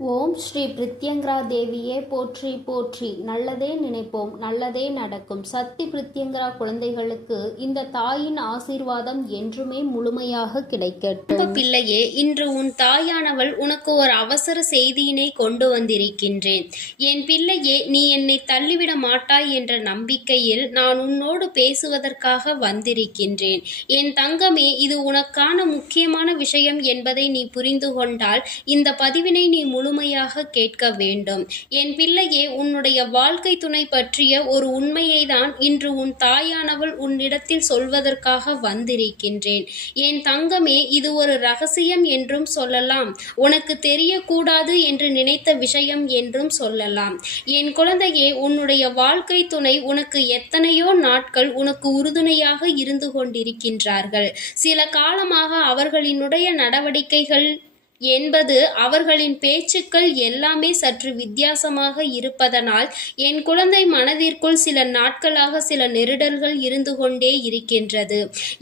ஓம் ஸ்ரீ பிரித்யங்கரா தேவியே போற்றி போற்றி. நல்லதே நினைப்போம், நல்லதே நடக்கும். சக்தி பிரித்யங்கரா குழந்தைகளுக்கு இந்த தாயின் ஆசீர்வாதம் என்றுமே முழுமையாக கிடைக்கட்டும். பிள்ளையே, இன்று உன் தாயானவள் உனக்கு ஒரு அவசர செய்தியினை கொண்டு வந்திருக்கின்றேன். என் பிள்ளையே, நீ என்னை தள்ளிவிட மாட்டாய் என்ற நம்பிக்கையில் நான் உன்னோடு பேசுவதற்காக வந்திருக்கின்றேன். என் தங்கமே, இது உனக்கான முக்கியமான விஷயம் என்பதை நீ புரிந்து கொண்டால் இந்த பதிவினை நீ முழுமையாக கேட்க வேண்டும். என் பிள்ளையே, உன்னுடைய வாழ்க்கை துணை பற்றிய ஒரு உண்மையை தான் இன்று உன் தாயானவள் உன்னிடத்தில் சொல்வதற்காக வந்திருக்கின்றேன். என் தங்கமே, இது ஒரு ரகசியம் என்றும் சொல்லலாம், உனக்கு தெரியக்கூடாது என்று நினைத்த விஷயம் என்றும் சொல்லலாம். என் குழந்தையே, உன்னுடைய வாழ்க்கை துணை உனக்கு எத்தனையோ நாட்கள் உனக்கு உறுதுணையாக இருந்து கொண்டிருக்கின்றார்கள். சில காலமாக அவர்களினுடைய நடவடிக்கைகள் என்பது அவர்களின் பேச்சுக்கள் எல்லாமே சற்று வித்தியாசமாக இருப்பதனால் என் குழந்தை மனதிற்குள் சில நாட்களாக சில நெருடல்கள் இருந்து கொண்டே இருக்கின்றது.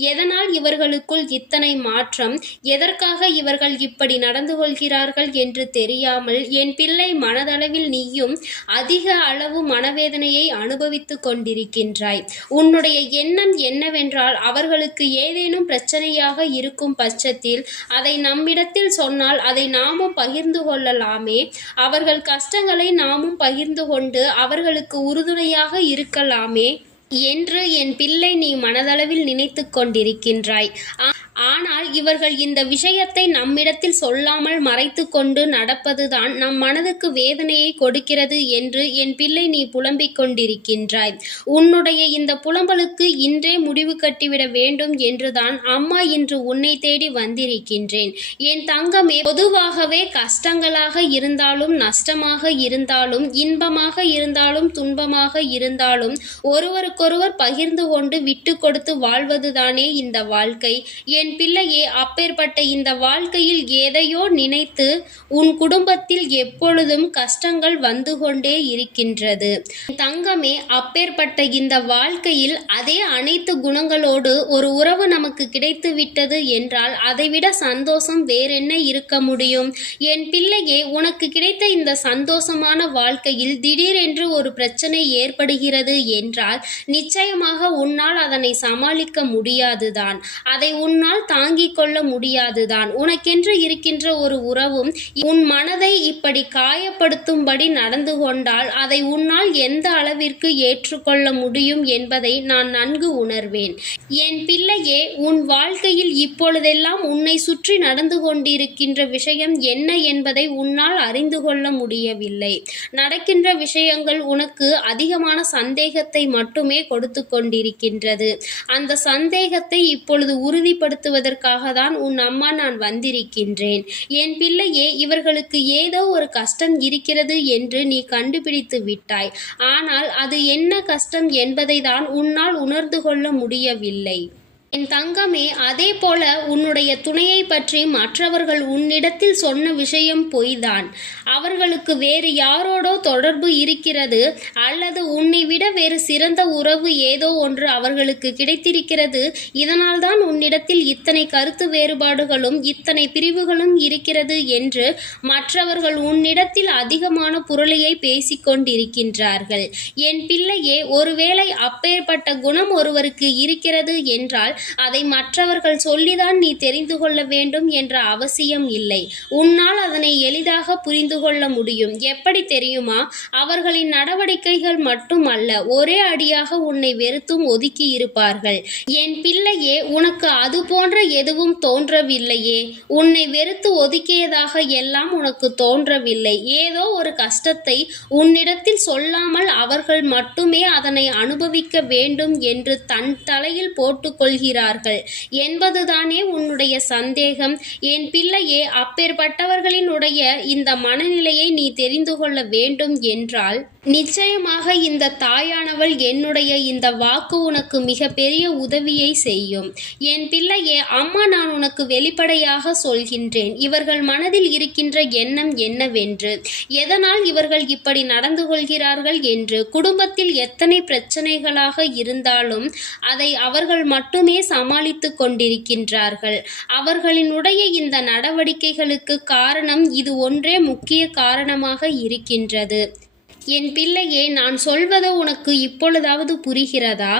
எதனால் இவர்களுக்குள் இத்தனை மாற்றம், எதற்காக இவர்கள் இப்படி நடந்து கொள்கிறார்கள் என்று தெரியாமல் என் பிள்ளை மனதளவில் நீயும் அதிக அளவு மனவேதனையை அனுபவித்துக் கொண்டிருக்கின்றாய். உன்னுடைய எண்ணம் என்னவென்றால் அவர்களுக்கு ஏதேனும் பிரச்சனையாக இருக்கும் பட்சத்தில் அதை நம்மிடத்தில் சொன்னால் அதை நாமும் பகிர்ந்து கொள்ளலாமே, அவர்கள் கஷ்டங்களை நாமும் பகிர்ந்து கொண்டு அவர்களுக்கு உறுதுணையாக இருக்கலாமே என்று என் பிள்ளை நீ மனதளவில் நினைத்து கொண்டிருக்கின்றாய். ஆனால் இவர்கள் இந்த விஷயத்தை நம்மிடத்தில் சொல்லாமல் மறைத்து கொண்டு நடப்பதுதான் நம் மனதுக்கு வேதனையை கொடுக்கிறது என்று என் பிள்ளை நீ புலம்பிக் கொண்டிருக்கின்றாய். உன்னுடைய இந்த புலம்பலுக்கு இன்றே முடிவு கட்டிவிட வேண்டும் என்றுதான் அம்மா இன்று உன்னை தேடி வந்திருக்கின்றேன். என் தங்கமே, பொதுவாகவே கஷ்டங்களாக இருந்தாலும் நஷ்டமாக இருந்தாலும் இன்பமாக இருந்தாலும் துன்பமாக இருந்தாலும் ஒருவருக்கொருவர் பகிர்ந்து கொண்டு விட்டு கொடுத்து வாழ்வதுதானே இந்த வாழ்க்கை. என் பிள்ளையே, அப்பேற்பட்ட இந்த வாழ்க்கையில் எதையோ நினைத்து உன் குடும்பத்தில் எப்பொழுதும் கஷ்டங்கள் வந்து கொண்டே இருக்கின்றது. தங்கமே, அப்பேற்பட்ட இந்த வாழ்க்கையில் அதே அனைத்து குணங்களோடு ஒரு உறவு நமக்கு கிடைத்து விட்டது என்றால் அதைவிட சந்தோஷம் வேறென்ன இருக்க முடியும்? என் பிள்ளையே, உனக்கு கிடைத்த இந்த சந்தோஷமான வாழ்க்கையில் திடீரென்று ஒரு பிரச்சனை ஏற்படுகிறது என்றால் நிச்சயமாக உன்னால் அதனை சமாளிக்க முடியாதுதான். அதை உன்னால் தாங்கிக் கொள்ள முடியாதுதான். உனக்கென்று இருக்கின்ற ஒரு உறவும் உன் மனதை இப்படி காயப்படுத்தும்படி நடந்து கொண்டால் அதை உன்னால் எந்த அளவிற்கு ஏற்றுக்கொள்ள முடியும் என்பதை நான் நன்கு உணர்வேன். என் பிள்ளையே, உன் வாழ்க்கையில் இப்பொழுதெல்லாம் உன்னை சுற்றி நடந்து கொண்டிருக்கின்ற விஷயம் என்ன என்பதை உன்னால் அறிந்து கொள்ள முடியவில்லை. நடக்கின்ற விஷயங்கள் உனக்கு அதிகமான சந்தேகத்தை மட்டுமே கொடுத்து கொண்டிருக்கின்றது. அந்த சந்தேகத்தை இப்பொழுது உறுதிப்படுத்துவதற்காக தான் உன் அம்மா நான் வந்திருக்கின்றேன். என் பிள்ளையே, இவர்களுக்கு ஏதோ ஒரு கஷ்டம் இருக்கிறது என்று நீ கண்டுபிடித்து விட்டாய். ஆனால் அது என்ன கஷ்டம் என்பதை தான் உன்னால் உணர்ந்து கொள்ள முடியவில்லை. என் தங்கமே, அதே போல உன்னுடைய துணையை பற்றி மற்றவர்கள் உன்னிடத்தில் சொன்ன விஷயம் பொய்தான். அவர்களுக்கு வேறு யாரோடோ தொடர்பு இருக்கிறது, அல்லது உன்னை விட வேறு சிறந்த உறவு ஏதோ ஒன்று அவர்களுக்கு கிடைத்திருக்கிறது. இதனால் தான் உன்னிடத்தில் இத்தனை கருத்து வேறுபாடுகளும் இத்தனை பிரிவுகளும் இருக்கிறது என்று மற்றவர்கள் உன்னிடத்தில் அதிகமான புரளியை பேசிக்கொண்டிருக்கின்றார்கள். என் பிள்ளையே, ஒருவேளை அப்பேற்பட்ட குணம் ஒருவருக்கு இருக்கிறது என்றால் அதை மற்றவர்கள் சொல்லிதான் நீ தெரிந்து கொள்ள வேண்டும் என்ற அவசியம் இல்லை. உன்னால் அதனை எளிதாக புரிந்து கொள்ள முடியும். எப்படி தெரியுமா? அவர்களின் நடவடிக்கைகள் மட்டுமல்ல, ஒரே அடியாக உன்னை வெறுத்தும் ஒதுக்கி இருப்பார்கள். என் பிள்ளையே, உனக்கு அது போன்ற எதுவும் தோன்றவில்லையே. உன்னை வெறுத்து ஒதுக்கியதாக எல்லாம் உனக்கு தோன்றவில்லை. ஏதோ ஒரு கஷ்டத்தை உன்னிடத்தில் சொல்லாமல் அவர்கள் மட்டுமே அதனை அனுபவிக்க வேண்டும் என்று தன் தலையில் போட்டுக்கொள்கிறார்கள் என்பதுதானே உன்னுடைய சந்தேகம். என் பிள்ளையே, அப்பேற்பட்டவர்களினுடைய இந்த மனநிலையை நீ தெரிந்து கொள்ள வேண்டும் என்றால் நிச்சயமாக இந்த தாயானவள் என்னுடைய இந்த வாக்கு உனக்கு மிக பெரிய உதவியை செய்யும். என் பிள்ளையே, அம்மா நான் உனக்கு வெளிப்படையாக சொல்கின்றேன். இவர்கள் மனதில் இருக்கின்ற எண்ணம் என்னவென்று, எதனால் இவர்கள் இப்படி நடந்து கொள்கிறார்கள் என்று. குடும்பத்தில் எத்தனை பிரச்சனைகளாக இருந்தாலும் அதை அவர்கள் மட்டுமே சமாளித்து கொண்டிருக்கின்றார்கள். அவர்களினுடைய இந்த நடவடிக்கைகளுக்கு காரணம் இது ஒன்றே முக்கிய காரணமாக இருக்கின்றது. என் பிள்ளையே, நான் சொல்வது உனக்கு இப்பொழுதாவது புரிகிறதா?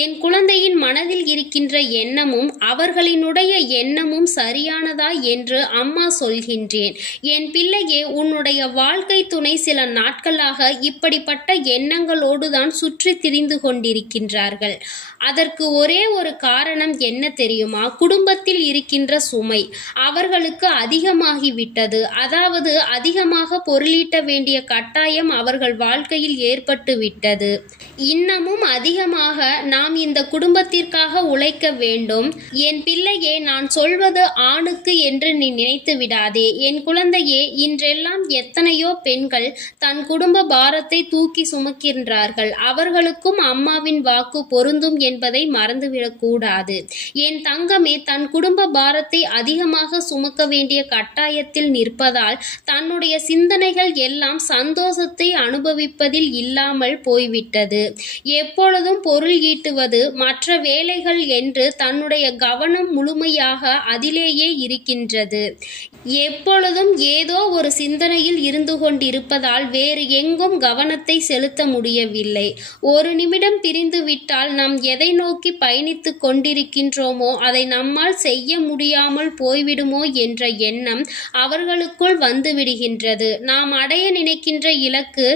என் குழந்தையின் மனதில் இருக்கின்ற எண்ணமும் அவர்களினுடைய எண்ணமும் சரியானதா என்று அம்மா சொல்கின்றேன். என் பிள்ளையே, உன்னுடைய வாழ்க்கை துணை சில நாட்களாக இப்படிப்பட்ட எண்ணங்களோடு தான் சுற்றி திரிந்து கொண்டிருக்கின்றார்கள். அதற்கு ஒரே ஒரு காரணம் என்ன தெரியுமா? குடும்பத்தில் இருக்கின்ற சுமை அவர்களுக்கு அதிகமாகிவிட்டது. அதாவது அதிகமாக பொருளீட்ட வேண்டிய கட்டாயம் அவர்கள் வாழ்க்கையில் ஏற்பட்டு விட்டது. இன்னமும் அதிகமாக நாம் இந்த குடும்பத்திற்காக உழைக்க வேண்டும். என் பிள்ளையே, நான் சொல்வது ஆணுக்கு என்று நீ நினைத்து விடாதே. என் குழந்தையே, இன்றெல்லாம் எத்தனையோ பெண்கள் தன் குடும்ப பாரத்தை தூக்கி சுமக்கின்றார்கள். அவர்களுக்கும் அம்மாவின் வாக்கு பொருந்தும் என்பதை மறந்துவிடக் கூடாது. என் தங்கமே, தன் குடும்ப பாரத்தை அதிகமாக சுமக்க வேண்டிய கட்டாயத்தில் நிற்பதால் தன்னுடைய சிந்தனைகள் எல்லாம் சந்தோஷத்தை அனுபவிப்பதில் இல்லாமல் போய்விட்டது. எப்பொழுதும் பொருள் ஈட்டுவது, மற்ற வேலைகள் என்று தன்னுடைய கவனம் முழுமையாக அதிலேயே இருக்கின்றது. எப்பொழுதும் ஏதோ ஒரு சிந்தனையில் இருந்து கொண்டிருப்பதால் வேறு எங்கும் கவனத்தை செலுத்த முடியவில்லை. ஒரு நிமிடம் பிரிந்து விட்டால் நாம் எதை நோக்கி பயணித்து கொண்டிருக்கின்றோமோ அதை நம்மால் செய்ய முடியாமல் போய்விடுமோ என்ற எண்ணம் அவர்களுக்குள் வந்துவிடுகின்றது. நாம் அடைய நினைக்கின்ற இலக்கு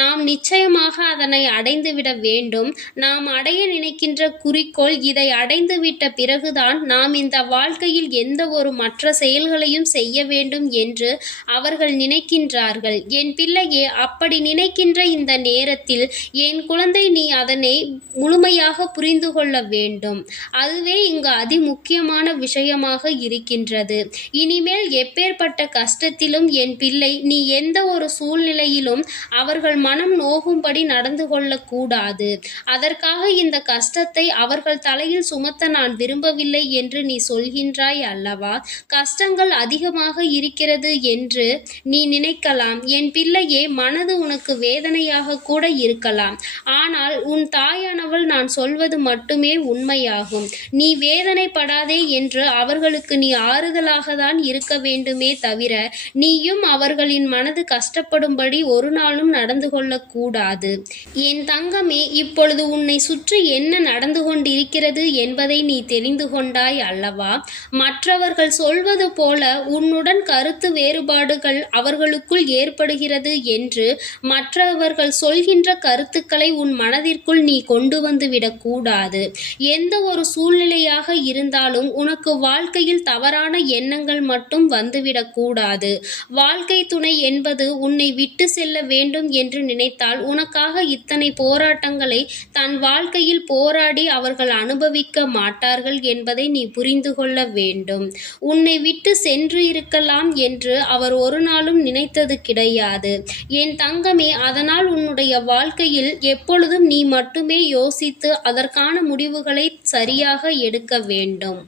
நாம் நிச்சயமாக அதனை அடைந்துவிட வேண்டும். நாம் அடைய நினைக்கின்ற குறிக்கோள், இதை அடைந்துவிட்ட பிறகுதான் நாம் இந்த வாழ்க்கையில் எந்த ஒரு மற்ற செயல்களையும் செய்ய வேண்டும் என்று அவர்கள் நினைக்கின்றார்கள். என் பிள்ளையே, அப்படி நினைக்கின்ற இந்த நேரத்தில் என் குழந்தை, நீ அதனை முழுமையாக புரிந்து கொள்ள வேண்டும். அதுவே இங்கு அதிமுக்கியமான விஷயமாக இருக்கின்றது. இனிமேல் எப்பேற்பட்ட கஷ்டத்திலும் என் பிள்ளை, நீ எந்த ஒரு சூழ்நிலையிலும் அவர்கள் மனம் நோகும்படி நடந்து கொள்ளக்கூடாது. அதற்காக இந்த கஷ்டத்தை அவர்கள் தலையில் சுமத்த நான் விரும்பவில்லை என்று நீ சொல்கின்றாய் அல்லவா? கஷ்டங்கள் அதிகமாக இருக்கிறது என்று நீ நினைக்கலாம். என் பிள்ளையே, மனது உனக்கு வேதனையாக கூட இருக்கலாம். ஆனால் உன் தாயானவள் நான் சொல்வது மட்டுமே உண்மையாகும். நீ வேதனைப்படாதே என்று அவர்களுக்கு நீ ஆறுதலாக தான் இருக்க வேண்டுமே தவிர நீயும் அவர்களின் மனது கஷ்டப்படும்படி ஒரு நாளும் நடந்து கொள்ளக்கூடாது. என் தங்கமே, இப்பொழுது உன்னை சுற்றி என்ன நடந்து கொண்டிருக்கிறது என்பதை நீ தெரிந்து கொண்டாய் அல்லவா? மற்றவர்கள் சொல்வது போல உன்னுடன் கருத்து வேறுபாடுகள் அவர்களுக்குள் ஏற்படுகிறது என்று மற்றவர்கள் சொல்கின்ற கருத்துக்களை உன் மனதிற்குள் நீ கொண்டு வந்து விடக்கூடாது. எந்த ஒரு சூழ்நிலையாக இருந்தாலும் உனக்கு வாழ்க்கையில் தவறான எண்ணங்கள் மட்டும் வந்துவிடக்கூடாது. வாழ்க்கை துணை என்பது உன்னை விட்டு செல்ல வேண்டும் என்று நினைத்தால் உனக்காக இத்தனை போராட்டங்களை தன் வாழ்க்கையில் போராடி அவர்கள் அனுபவிக்க மாட்டார்கள் என்பதை நீ புரிந்து கொள்ள வேண்டும். உன்னை விட்டு சென்று இருக்கலாம் என்று அவர் ஒரு நாளும் நினைத்தது கிடையாது. என் தங்கமே, அதனால் உன்னுடைய வாழ்க்கையில் எப்பொழுதும் நீ மட்டுமே யோசித்து அதற்கான முடிவுகளை சரியாக எடுக்க வேண்டும்.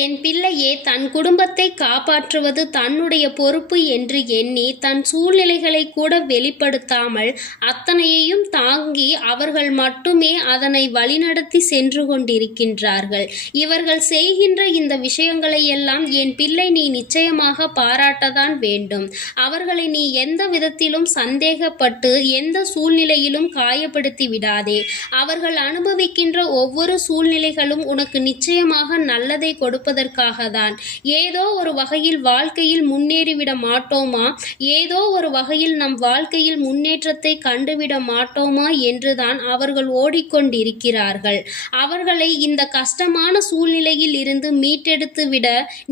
என் பிள்ளையே, தன் குடும்பத்தை காப்பாற்றுவது தன்னுடைய பொறுப்பு என்று எண்ணி தன் சூழ்நிலைகளை கூட வெளிப்படுத்தாமல் அத்தனையையும் தாங்கி அவர்கள் மட்டுமே அதனை வழிநடத்தி சென்று கொண்டிருக்கின்றார்கள். இவர்கள் செய்கின்ற இந்த விஷயங்களை எல்லாம் என் பிள்ளை நீ நிச்சயமாக பாராட்டதான் வேண்டும். அவர்களை நீ எந்த விதத்திலும் சந்தேகப்பட்டு எந்த சூழ்நிலையிலும் காயப்படுத்தி விடாதே. அவர்கள் அனுபவிக்கின்ற ஒவ்வொரு சூழ்நிலைகளும் உனக்கு நிச்சயமாக நல்லதை கொடுப்பதற்காக தான். ஏதோ ஒரு வகையில் வாழ்க்கையில் முன்னேறிவிட மாட்டோமா, ஏதோ ஒரு வகையில் நம் வாழ்க்கையில் முன்னேற்றத்தை கண்டுவிட மாட்டோமா என்றுதான் அவர்கள் ஓடிக்கொண்டிருக்கிறார்கள். அவர்களை இந்த கஷ்டமான சூழ்நிலையில் இருந்து மீட்டெடுத்து விட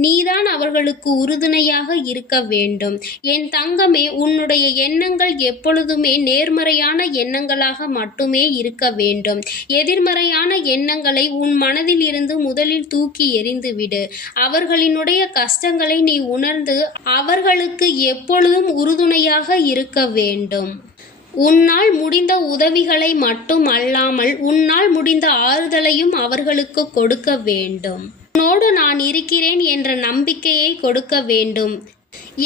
நீதான் அவர்களுக்கு உறுதுணையாக இருக்க வேண்டும். என் தங்கமே, உன்னுடைய எண்ணங்கள் எப்பொழுதுமே நேர்மறையான எண்ணங்களாக மட்டுமே இருக்க வேண்டும். எதிர்மறையான எண்ணங்களை உன் மனதில் இருந்து முதலில் தூக்கி எறிந்துவிடு. அவர்களினுடைய கஷ்டங்களை நீ உணர்ந்து அவர்களுக்கு எப்பொழுதும் உறுதுணையாக இருக்க வேண்டும். உன்னால் முடிந்த உதவிகளை மட்டும் அல்லாமல் உன்னால் முடிந்த ஆறுதலையும் அவர்களுக்கு கொடுக்க வேண்டும். உன்னோடு நான் இருக்கிறேன் என்ற நம்பிக்கையை கொடுக்க வேண்டும்.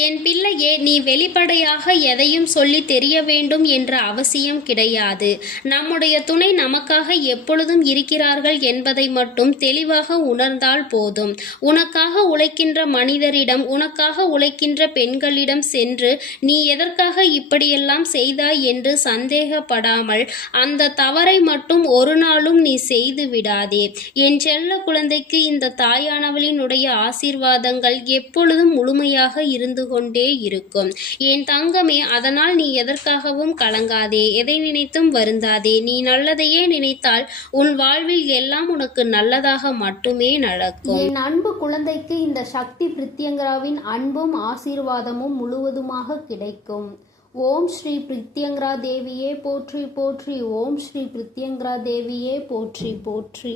என் பிள்ளையே, நீ வெளிப்படையாக எதையும் சொல்லி தெரிய வேண்டும் என்ற அவசியம் கிடையாது. நம்முடைய துணை நமக்காக எப்பொழுதும் இருக்கிறார்கள் என்பதை மட்டும் தெளிவாக உணர்ந்தால் போதும். உனக்காக உழைக்கின்ற மனிதரிடம், உனக்காக உழைக்கின்ற பெண்களிடம் சென்று நீ எதற்காக இப்படியெல்லாம் செய்தாய் என்று சந்தேகப்படாமல் அந்த தவறை மட்டும் ஒரு நாளும் நீ செய்து விடாதே. என் செல்ல குழந்தைக்கு இந்த தாயானவளினுடைய ஆசீர்வாதங்கள் எப்பொழுதும் முழுமையாக இருந்து கொண்டே இருக்கும். என் தங்கமே, அதனால் நீ எதற்காகவும் கலங்காதே, எதை நினைத்தும் வருந்தாதே. நீ நல்லதையே நினைத்தால் உன் வாழ்வில் எல்லாம் உனக்கு நல்லதாக மட்டுமே நடக்கும். என் அன்பு குழந்தைக்கு இந்த சக்தி பிரித்யங்கராவின் அன்பும் ஆசீர்வாதமும் முழுவதுமாக கிடைக்கும். ஓம் ஸ்ரீ பிரித்யங்கரா தேவியே போற்றி போற்றி. ஓம் ஸ்ரீ பிரித்யங்கரா தேவியே போற்றி போற்றி.